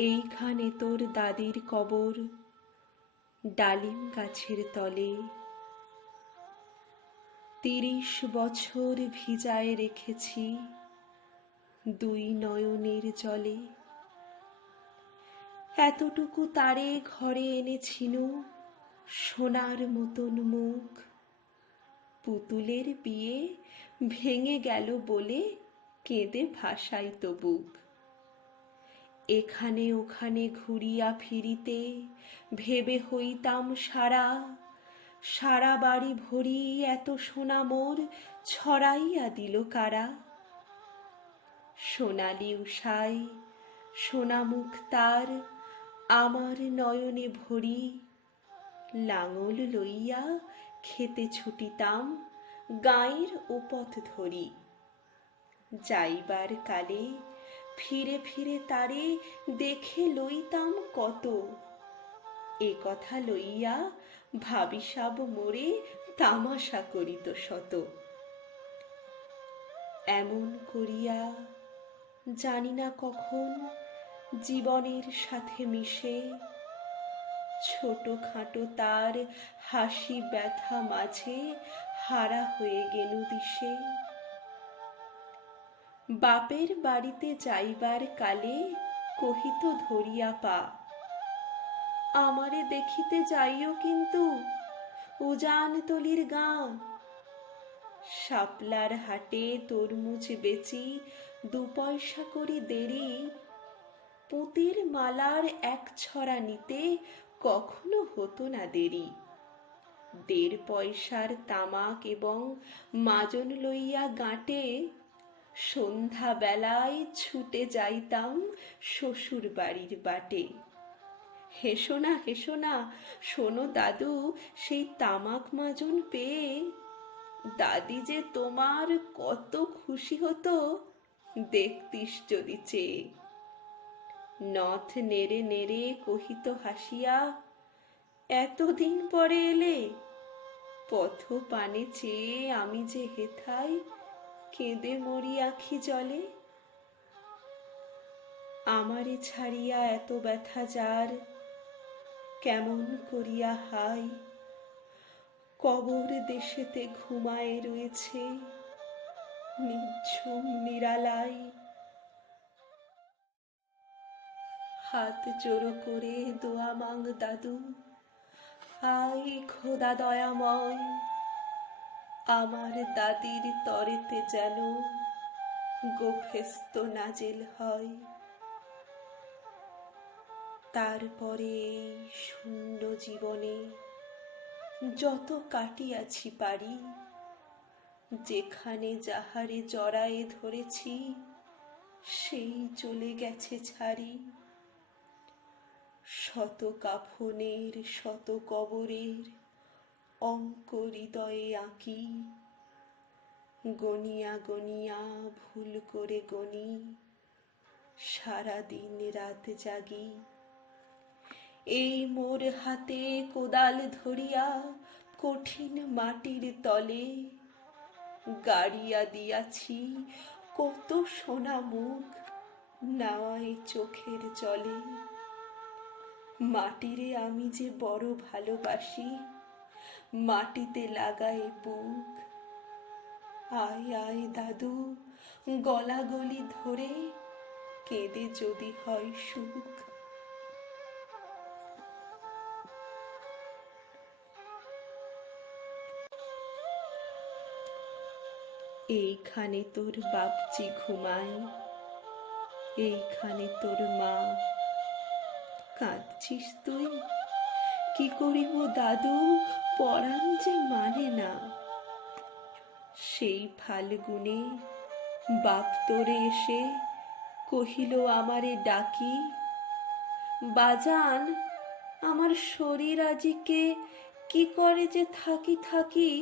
এইখানে তোর দাদির কবর, ডালিম গাছের তলে। ৩০ বছর ভিজায় রেখেছি দুই নয়নের জলে। এতটুকু তারে ঘরে এনেছিনু সোনার মতন মুখ। পুতুলের বিয়ে ভেঙে গেল বলে কেঁদে ভাসাইত বুক। এখানে ওখানে ঘুরিয়া ফিরিতে ভেবে হইতাম সারা, সারা বাড়ি ভরি এত সোনা মোর ছড়াইয়া দিল কারা। সোনালি উষায় সোনামুখ তার আমার নয়নে ভরি। লাঙল লইয়া খেতে ছুটিতাম গাঁয়ের ওপথ ধরি। যাইবার কালে ফিরে ফিরে তারে দেখে লইতাম কত। এ কথা লইয়া ভাবিসাব মোরে তামাশা করিত শত। এমন করিয়া জানি না কখন জীবনের সাথে মিশে ছোটখাটো তার হাসি ব্যথা মাঝে হারা হয়ে গেলু দিশে। বাপের বাড়িতে যাইবার কালে কহিত ধরিয়া পা, আমারে দেখিতে যাইও কিন্তু উজানতলির গাঁ। শাপলার হাটে তরমুজ বেচি ২ পয়সা করি দেরি। পুঁতির মালার ১ ছড়া নিতে কখনো হতো না দেরি। ১.৫ পয়সার তামাক এবং মাজন লইয়া গাঁটে সন্ধ্যা বেলায় ছুটে যাইতাম শ্বশুর বাড়ির বাটে। হেসো না হেসো না, শোনো দাদু সেই তামাক মাজন পেয়ে। দাদি যে তোমার কত খুশি হতো দেখতিস যদি চেয়ে। নথ নেড়ে নেড়ে কহিত হাসিয়া, এতদিন পরে এলে। পথ পানে চেয়ে আমি যে হেথায় কেঁদে মরি আখি জলে। আমারে ছাড়িয়া এত ব্যথা যার কেমন করিয়া হায়। কবর দেশেতে ঘুমায়ে রয়েছে নিঝুম নিরালায়। হাত জোড়ো করে দোয়া মাং দাদু, আয় খোদা দয়াময়। আমার দাদির তরেতে যেন গোফেস্ত নাজেল হয়। তারপরে এই শূন্য জীবনে যত কাটিয়াছি পারি, যেখানে যাহারে জড়ায়ে ধরেছি সেই চলে গেছে ছাড়ি। শত কাফনের শত কবরের অঙ্ক হৃদয়ে আঁকি। গনিয়া গনিয়া ভুল করে গনি, সারাদিন রাত জাগি। এই মোর হাতে কোদাল ধরিয়া কঠিন মাটির তলে গাড়িয়া দিয়াছি কত সোনা মুখ নাওয়ায় চোখের জলে। মাটিরে আমি যে বড় ভালোবাসি, মাটিতে লাগাই বুক। আয় আয় দাদু গলা গলি ধরে কেঁদে যদি হয় সুখ। এইখানে তোর বাপজি ঘুমায়, এইখানে তোর মা। কাঁদছিস তুই? কি করিব দাদু, পরাণ যে মানে না। সেই ফাল্গুনে বাপ তোরে এসে কহিল আমারে ডাকি, বাজান আমার শরীর আজিকে কি করে যে থাকি থাকি।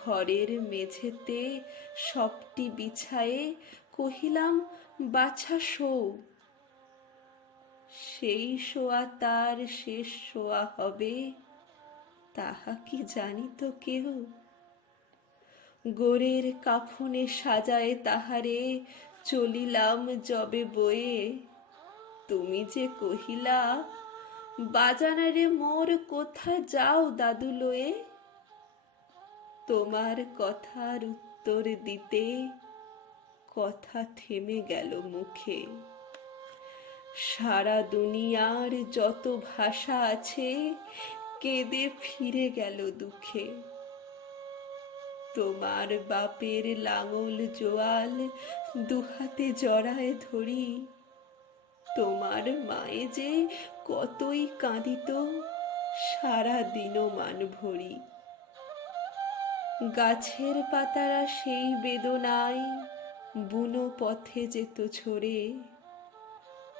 ঘরের মেঝেতে সবটি বিছায়ে কহিলাম, বাছা শো। সেই শোয়া তার শেষ শোয়া হবে তাহা কি জানিত কেউ। গোরের কাফনে সাজায়ে তাহারে চলিলাম যবে বয়ে। তুমি যে কহিলা, বাজানারে মোর কোথা যাও দাদু লয়ে, তোমার কথার উত্তর দিতে কথা থেমে গেল মুখে। সারা দুনিয়ার যত ভাষা আছে কেঁদে ফিরে গেল দুঃখে। তোমার বাপের লাঙল জোয়াল দুহাতে জড়ায় ধরি, তোমার মায়ে যে কতই কাঁদিত সারা দিনও মান ভরি। গাছের পাতারা সেই বেদনায় বুনো পথে যেত ঝরে,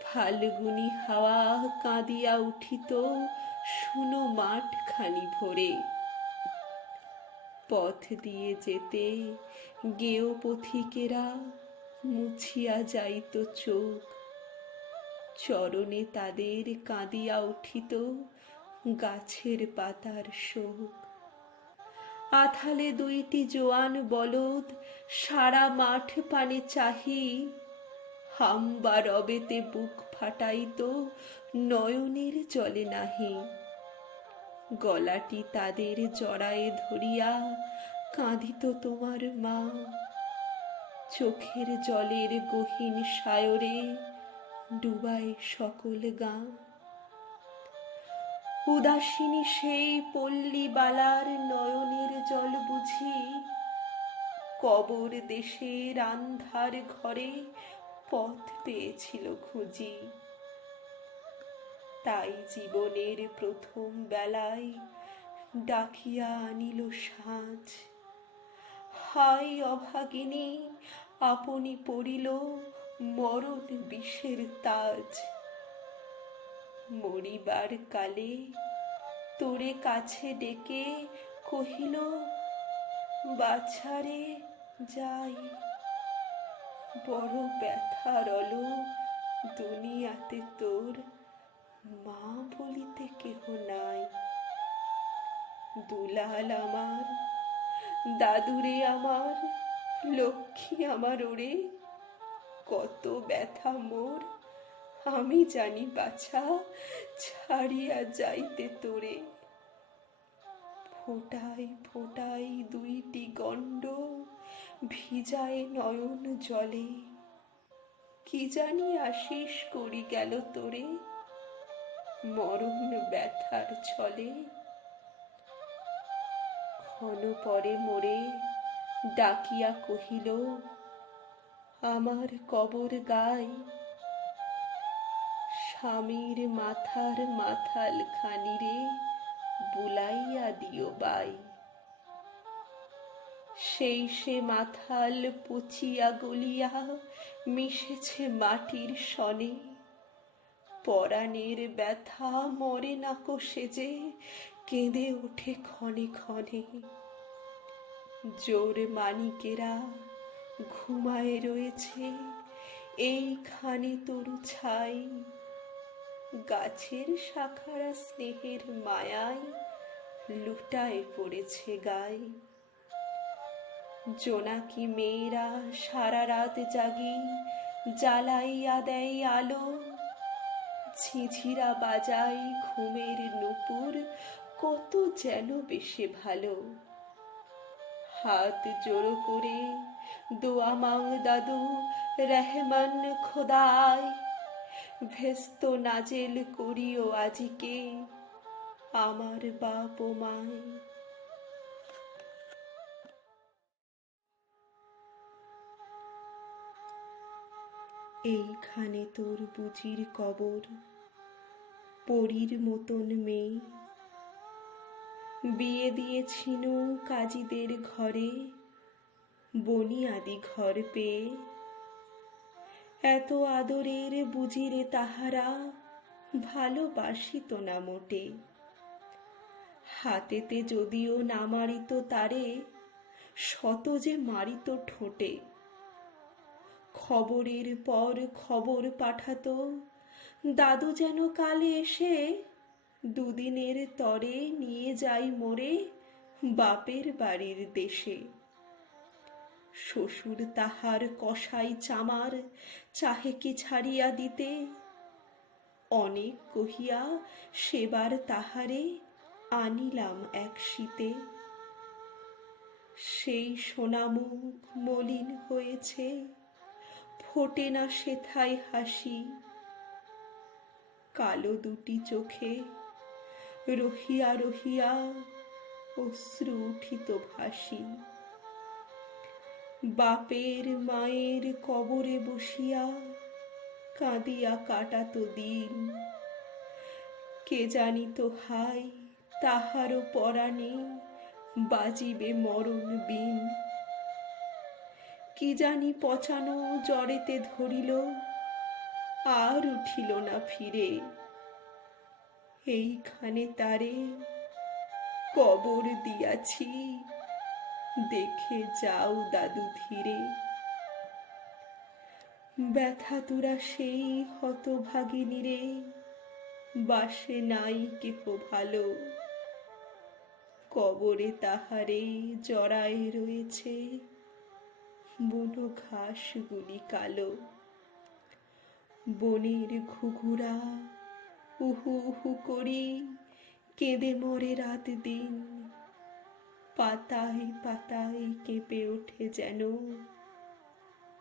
ফাল্গুনি হাওয়া কাঁদিয়া উঠিত শুনো মাঠ খানি ভরে। পথ দিয়ে যেতে গেও পথিকেরা মুছিয়া যাইত চোখ, চরণে তাদের কাঁদিয়া উঠিত গাছের পাতার শোক। আথালে দুইটি জোয়ান বলদ সারা মাঠ পানে চাহি, হাম্বা রবেতে বুক ফাটাইত নয়নের জলে নাহি। গলাটি তাদের জড়ায়ে ধরিয়া কাঁদিত তোমার মা, চোখের জলের গহীন সায়রে ডুবায় সকল গা। উদাসিনী সেই পল্লী বালার নয়নের জল বুঝি, কবর দেশের আন্ধার ঘরে পথ পেয়েছিল খুঁজি। তাই জীবনের প্রথম বেলায় ডাকিয়া আনিল সাঁঝ, হায় অভাগিনী আপনি পড়িল মরণ বিষের তাজ। মরিবার কালে তোরে কাছে ডেকে কহিল, বাছারে যাই, বড় ব্যথা রল দুনিয়াতে তোর মা বলিতে কেহ নাই। দুলাল আমার, দাদুরে আমার, লক্ষ্মী আমার ওরে, কত ব্যথা মোর আমি জানি বাছা, ছাড়িয়া যাইতে তোরে। ফোটায় ফোটায় দুইটি গণ্ড ভিজায় নয়ন জলে, কি জানি আশিস করি গেল তোরে মরণ ব্যথার ছলে। ক্ষণ পরে মোরে ডাকিয়া কহিল, আমার কবর গাই, স্বামীর মাথার মাথাল খানিরে বুলাইয়া দিও বাই। সেই সে মাথাল পচিয়া গলিয়া মিশেছে মাটির সনে, পরাণের ব্যথা মরে না কোষে যে কেঁদে ওঠে ক্ষণে ক্ষণে। জোর মানিকেরা ঘুমায় রয়েছে এইখানে তরু ছাই, গাছের শাখারা স্নেহের মায়ায় লুটায় পড়েছে গায়ে। জোনাকি মেয়েরা সারা রাত জাগি জ্বালাইয়া দেয় আলো, ঝিঝিরা বাজায় ঘুমের নূপুর কত যেন বেশে ভালো। হাত জোড়ো করে দোয়া মাং দাদু রহমান খোদায়, ভেস্ত নাজেল করিও আজিকে আমার বাপ ও মায়। এইখানে তোর বুঝির কবর, পরীর মতন মেয়ে, বিয়ে দিয়েছিল কাজীদের ঘরে বনিয়াদি ঘর পেয়ে। এত আদরের বুঝিরে তাহারা ভালোবাসিত না মোটে, হাতেতে যদিও না মারিত তারে শত যে মারিত ঠোঁটে। খবরের পর খবর পাঠাতো দাদু যেন কালে এসে, দুদিনের তরে নিয়ে যাই মোরে বাপের বাড়ির দেশে। শ্বশুর তাহার কসাই চামার চাহে কি ছাড়িয়া দিতে, অনেক কহিয়া সেবার তাহারে আনিলাম এক শীতে। সেই সোনামুখ মলিন হয়েছে, ফোটে না সেথায় হাসি। কালো দুটি চোখে রহিয়া রহিয়া অশ্রু উঠিত ভাসি। বাপের মায়ের কবরে বসিয়া কাঁদিয়া কাটাত দিন। কে জানিত হায় তাহারও পরাণে বাজিবে মরণ বিন। কি জানি পচানো জড়েতে ধরিল, আর উঠিল না ফিরে। এইখানে তারে কবর দিয়াছি, দেখে যাও দাদু ধীরে। ব্যথাতুরা সেই হতভাগিনীরে বাসে নাই কেহ ভালো। কবরে তাহারে জড়ায় রয়েছে বুনো ঘাসগুলি কালো। বনের ঘুঘুরা উহু উহু করি কেঁদে মরে রাত দিন। পাতায় পাতায় কেঁপে ওঠে যেন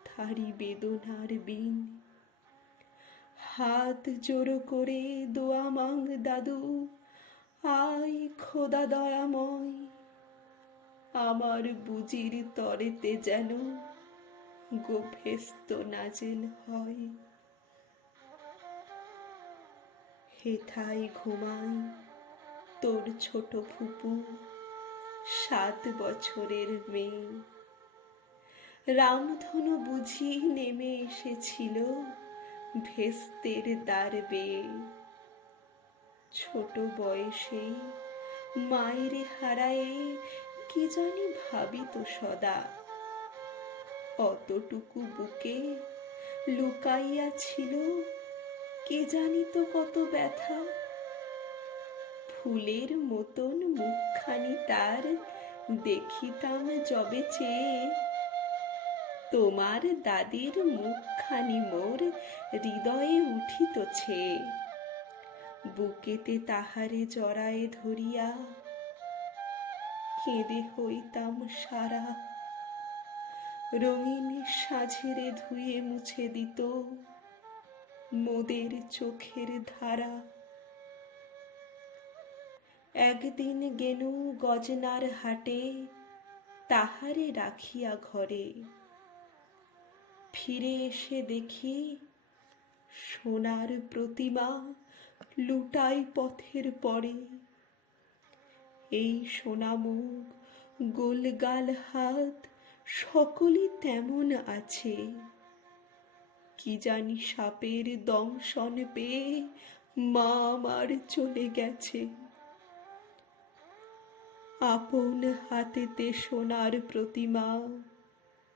তারি বেদনার বিন। হাত জোড়ো করে দোয়া মাং দাদু, আয় খোদা দয়াময়। আমার বুজির তরেতে যেন গোভেস্ত নাজেল হয়। হেথায় ঘুমায় তোর ছোট ফুপু, 7 বছরের মেয়ে। রামধনু বুঝি নেমে এসেছিল ভেস্তের দ্বার বেয়ে। ছোট বয়সে মায়েরে হারায়ে কি জানি ভাবিত সদা। অতটুকু বুকে লুকাইয়া ছিল কে জানিত কত ব্যথা। ফুলের মতন মুখখানি তার দেখিতাম যবে চেয়ে। তোমার দাদির মুখখানি মোর হৃদয়ে উঠিত ছেয়ে। বুকেতে তাহারে জড়ায়ে ধরিয়া কেঁদে হইতাম সারা। রঙিন সাঝেরে ধুয়ে মুছে দিত মোদের চোখের ধারা। একদিন গেনু গজনার হাটে তাহারে রাখিয়া ঘরে। ফিরে এসে দেখি সোনার প্রতিমা লুটাই পথের পরে। এই সোনামুখ গোলগাল হাত সকলই তেমন আছে। কি জানি সাপের দংশন পেয়ে মা আমার চলে গেছে। আপন হাতেতে সোনার প্রতিমা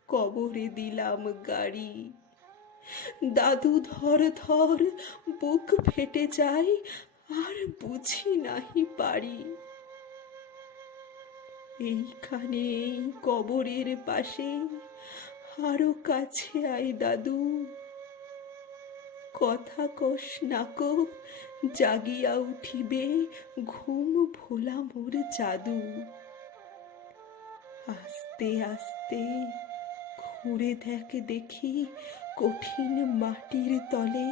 কবরে দিলাম গাড়ি। দাদু ধর ধর বুক ফেটে যায়, আর বুঝি নাহি পারি। এইখানে এই কবরের পাশে আরো কাছে আয় দাদু। কথা কস নাকো, জাগিয়া উঠিবে ঘুম ভোলা মোর জাদু। আস্তে আস্তে ঘুরে দেখি কঠিন মাটির তলে।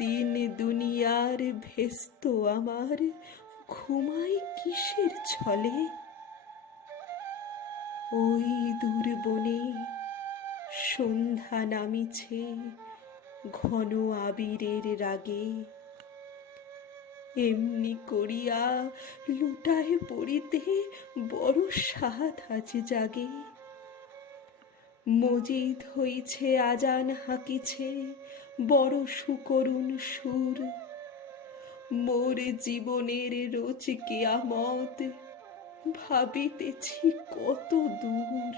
দিন দুনিয়ার ভেস্ত আমার ঘুমাই কিসের ছলে। ওই দূর বনে সন্ধ্যা নামিছে ঘন আবিরের রাগে। এমনি করিয়া লুটায় পড়িতে বড় সাধ আজ জাগে। মজিদ হইছে আজান হাঁকিছে বড় সুকরুণ সুর। মোর জীবনের রোজ কিয়ামত ভাবিতেছি কত দূর।